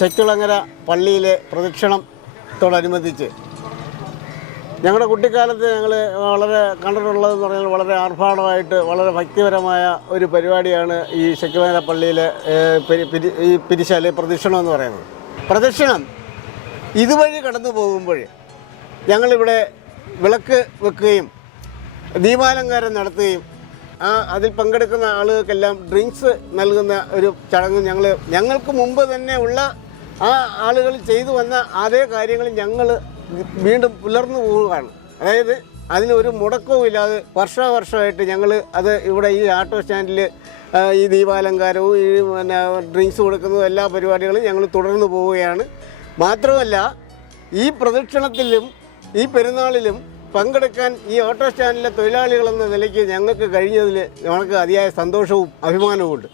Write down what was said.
ശക്തികുളങ്ങര പള്ളിയിലെ പ്രദക്ഷിണത്തോടനുബന്ധിച്ച് ഞങ്ങളുടെ കുട്ടിക്കാലത്ത് ഞങ്ങൾ വളരെ കണ്ടിട്ടുള്ളതെന്ന് പറഞ്ഞാൽ വളരെ ആർഭാടമായിട്ട് വളരെ ഭക്തിപരമായ ഒരു പരിപാടിയാണ് ഈ ശക്തിളങ്ങര പള്ളിയിലെ ഈ പിരിശാല പ്രദക്ഷിണം എന്ന് പറയുന്നത്. പ്രദക്ഷിണം ഇതുവഴി കടന്നു പോകുമ്പോൾ ഞങ്ങളിവിടെ വിളക്ക് വെക്കുകയും ദീപാലങ്കാരം നടത്തുകയും ആ അതിൽ പങ്കെടുക്കുന്ന ആളുകൾക്കെല്ലാം ഡ്രിങ്ക്സ് നൽകുന്ന ഒരു ചടങ്ങ് ഞങ്ങൾ ഞങ്ങൾക്ക് മുമ്പ് തന്നെ ഉള്ള ആ ആളുകൾ ചെയ്തു വന്ന അതേ കാര്യങ്ങൾ ഞങ്ങൾ വീണ്ടും പുലർന്നു പോവുകയാണ്. അതായത് അതിനൊരു മുടക്കവും ഇല്ലാതെ വർഷാവർഷമായിട്ട് ഞങ്ങൾ അത് ഇവിടെ ഈ ആട്ടോ സ്റ്റാൻഡിൽ ഈ ദീപാലങ്കാരവും ഈ പിന്നെ ഡ്രിങ്ക്സ് കൊടുക്കുന്നതും എല്ലാ പരിപാടികളും ഞങ്ങൾ തുടർന്നു പോവുകയാണ്. മാത്രമല്ല ഈ പ്രദക്ഷിണത്തിലും ഈ പെരുന്നാളിലും പങ്കെടുക്കാൻ ഈ ഓട്ടോ സ്റ്റാൻഡിലെ തൊഴിലാളികളെന്ന നിലയ്ക്ക് ഞങ്ങൾക്ക് കഴിഞ്ഞതിൽ ഞങ്ങൾക്ക് അതിയായ സന്തോഷവും അഭിമാനവും ഉണ്ട്